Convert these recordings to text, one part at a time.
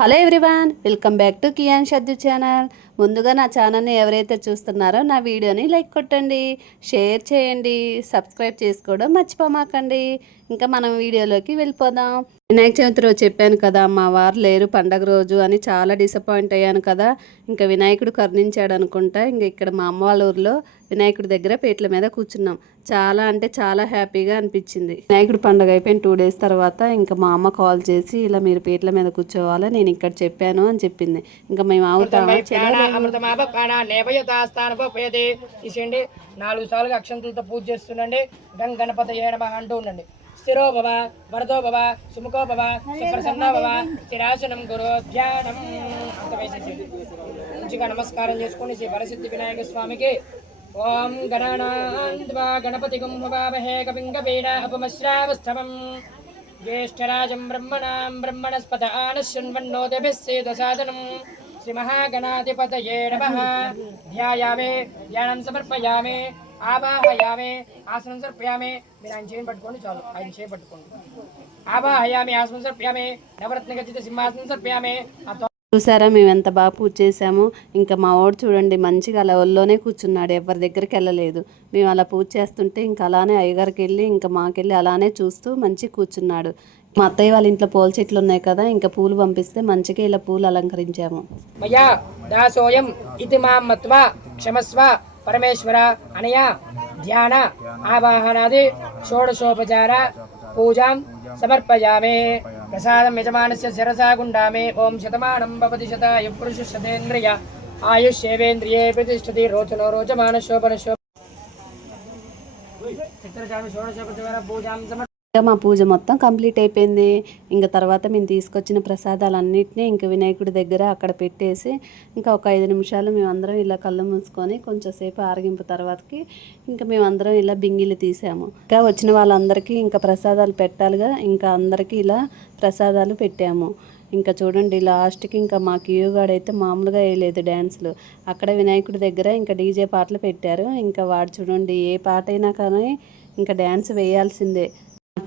Hello everyone, welcome back to కియాన్ షద్దు channel. ముందుగా నా ఛానల్ని ఎవరైతే చూస్తున్నారో నా వీడియోని లైక్ కొట్టండి, షేర్ చేయండి, సబ్స్క్రైబ్ చేసుకోవడం మర్చిపోమాకండి. ఇంకా మనం వీడియోలోకి వెళ్ళిపోదాం. వినాయక చవితి రోజు చెప్పాను కదా, మా వారు లేరు పండగ రోజు అని చాలా డిసప్పాయింట్ అయ్యాను కదా. ఇంకా వినాయకుడు కరుణించాడు అనుకుంటా. ఇంకా ఇక్కడ మా అమ్మ వాళ్ళ ఊరిలో వినాయకుడి దగ్గర పీటల మీద కూర్చున్నాం. చాలా అంటే చాలా హ్యాపీగా అనిపించింది. వినాయకుడు పండుగ అయిపోయిన 2 days తర్వాత ఇంకా మా అమ్మ కాల్ చేసి ఇలా మీరు పీటల మీద కూర్చోవాలి, నేను ఇక్కడ చెప్పాను అని చెప్పింది. ఇంకా మేము అవుతామా తీసేయండి. 4 సార్లు అక్షంతులతో పూజ చేస్తుండండి. గణపతి అంటూ ఉండండి. స్థిరో భవ, వరదో భవ, సుముఖో భవ, సుప్రసన్న భవ, స్థిరాసనం గురు ధ్యానం అంత వేసేసి మంచిగా నమస్కారం చేసుకోండి శ్రీ వరసిద్ధి వినాయక స్వామికి. ఓం గణానాన్వా గణపతి గుంభవామహే కవిం కవీన ఉపమశ్రావస్తవం జ్యేష్ఠరాజం బ్రహ్మణాం బ్రహ్మణస్పత ఆనశృణ్వన్నోతిభిः సేదసాదనం శ్రీ మహాగణాధిపతయే నమః. ధ్యాయామే, ధ్యానం సమర్పయామే, ఆవాహయామే, ఆసనం సమర్పయామే. మీరు ఆయన చేయి పట్టుకోండి చాలు, ఆయన చేయి పట్టుకోండి. ఆవాహయామి, ఆసనం సమర్పయామే, నవరత్న గచ్చిత సింహాసనం సమర్పయామే. చూసారా మేము ఎంత బాగా పూజ చేసాము. ఇంకా మా వాడు చూడండి మంచిగా అలా ఒళ్ళోనే కూర్చున్నాడు, ఎవరి దగ్గరికి వెళ్ళలేదు. మేము అలా పూజ చేస్తుంటే ఇంకా అలానే అయ్యగారికి వెళ్ళి ఇంకా మాకెళ్ళి అలానే చూస్తూ మంచిగా కూర్చున్నాడు. మా అత్తయ్య వాళ్ళ ఇంట్లో పూల చెట్లు ఉన్నాయి కదా, ఇంకా పూలు పంపిస్తే మంచిగా ఇలా పూలు అలంకరించాము. మయా దాసోయం ఇది మాం మత్వా క్షమస్వ పరమేశ్వర అనయా ధ్యాన ఆవాహనాది షోడశోపచార పూజాం సమర్పయామే. ప్రసాదం యజమానస్య శిరసా గుండామే. ఓం శతమానం భవతి శతాయ పురుష శతేంద్రియ ఆయుష్యేవేంద్రియే ప్రతిష్ఠతి. రోచనో రోచమాన శోభన శోభ షోడశోపచార పూజాం సమర్ప. మా పూజ మొత్తం కంప్లీట్ అయిపోయింది. ఇంకా తర్వాత మేము తీసుకొచ్చిన ప్రసాదాలన్నింటినీ ఇంకా వినాయకుడి దగ్గర అక్కడ పెట్టేసి ఇంకా ఒక 5 నిమిషాలు మేమందరం ఇలా కళ్ళు మూసుకొని కొంచెంసేపు ఆరగింపు తర్వాతకి ఇంకా మేమందరం ఇలా బింగిలు తీసాము. ఇంకా వచ్చిన వాళ్ళందరికీ ఇంకా ప్రసాదాలు పెట్టాలిగా, ఇంకా అందరికీ ఇలా ప్రసాదాలు పెట్టాము. ఇంకా చూడండి లాస్ట్కి ఇంకా మా కియోగాడైతే మామూలుగా వేయలేదు డ్యాన్సులు. అక్కడ వినాయకుడి దగ్గర ఇంకా డీజే పాటలు పెట్టారు. ఇంకా వాడు చూడండి ఏ పాట అయినా కానీ ఇంకా డ్యాన్స్ వేయాల్సిందే.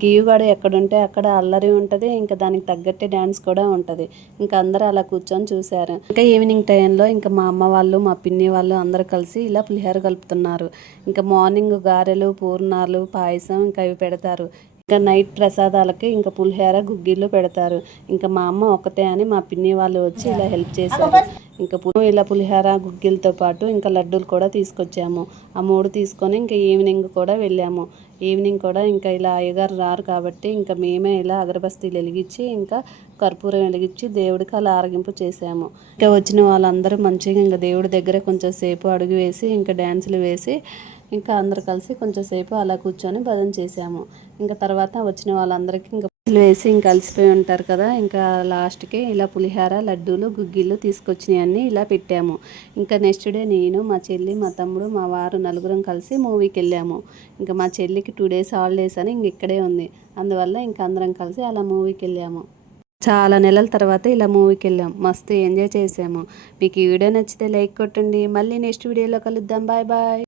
కియుగాడు ఎక్కడుంటే అక్కడ అల్లరి ఉంటుంది, ఇంకా దానికి తగ్గట్టే డ్యాన్స్ కూడా ఉంటుంది. ఇంకా అందరూ అలా కూర్చొని చూశారు. ఇంకా ఈవినింగ్ టైంలో ఇంకా మా అమ్మ వాళ్ళు మా పిన్ని వాళ్ళు అందరూ కలిసి ఇలా పులిహోర కలుపుతున్నారు. ఇంకా మార్నింగ్ గారెలు, పూర్ణాలు, పాయసం ఇంకా అవి పెడతారు. ఇంకా నైట్ ప్రసాదాలకి ఇంకా పులిహోర, గుగ్గిళ్ళు పెడతారు. ఇంకా మా అమ్మ ఒకటే అని మా పిన్ని వాళ్ళు వచ్చి ఇలా హెల్ప్ చేశారు. ఇంకా ఇలా పులిహోర, గుగ్గిలతో పాటు ఇంకా లడ్డూలు కూడా తీసుకొచ్చాము. ఆ 3 తీసుకొని ఇంకా ఈవినింగ్ కూడా వెళ్ళాము. ఈవినింగ్ కూడా ఇంకా ఇలా అయ్యగారు రారు కాబట్టి ఇంకా మేమే ఇలా అగరబస్తీలు వెలిగించి ఇంకా కర్పూరం వెలిగించి దేవుడికి అలా ఆరగింపు చేసాము. ఇంకా వచ్చిన వాళ్ళందరూ మంచిగా ఇంకా దేవుడి దగ్గర కొంచెం సేపు అడుగు వేసి ఇంకా డ్యాన్సులు వేసి ఇంకా అందరు కలిసి కొంచెం సేపు అలా కూర్చొని భజన చేసాము. ఇంకా తర్వాత వచ్చిన వాళ్ళందరికీ ఇంకా వేసి ఇంకా కలిసిపోయి ఉంటారు కదా, ఇంకా లాస్ట్కి ఇలా పులిహార, లడ్డూలు, గుగ్గిళ్ళు తీసుకొచ్చినవన్నీ ఇలా పెట్టాము. ఇంకా నెక్స్ట్ డే నేను, మా చెల్లి, మా తమ్ముడు, మా వారు నలుగురం కలిసి మూవీకి వెళ్ళాము. ఇంకా మా చెల్లికి 2 days హాలిడేస్ అని ఇంక ఇక్కడే ఉంది, అందువల్ల ఇంకా అందరం కలిసి అలా మూవీకి వెళ్ళాము. చాలా నెలల తర్వాత ఇలా మూవీకి వెళ్ళాం, మస్తు ఎంజాయ్ చేసాము. మీకు ఈ వీడియో నచ్చితే లైక్ కొట్టండి. మళ్ళీ నెక్స్ట్ వీడియోలో కలుద్దాం. Bye bye.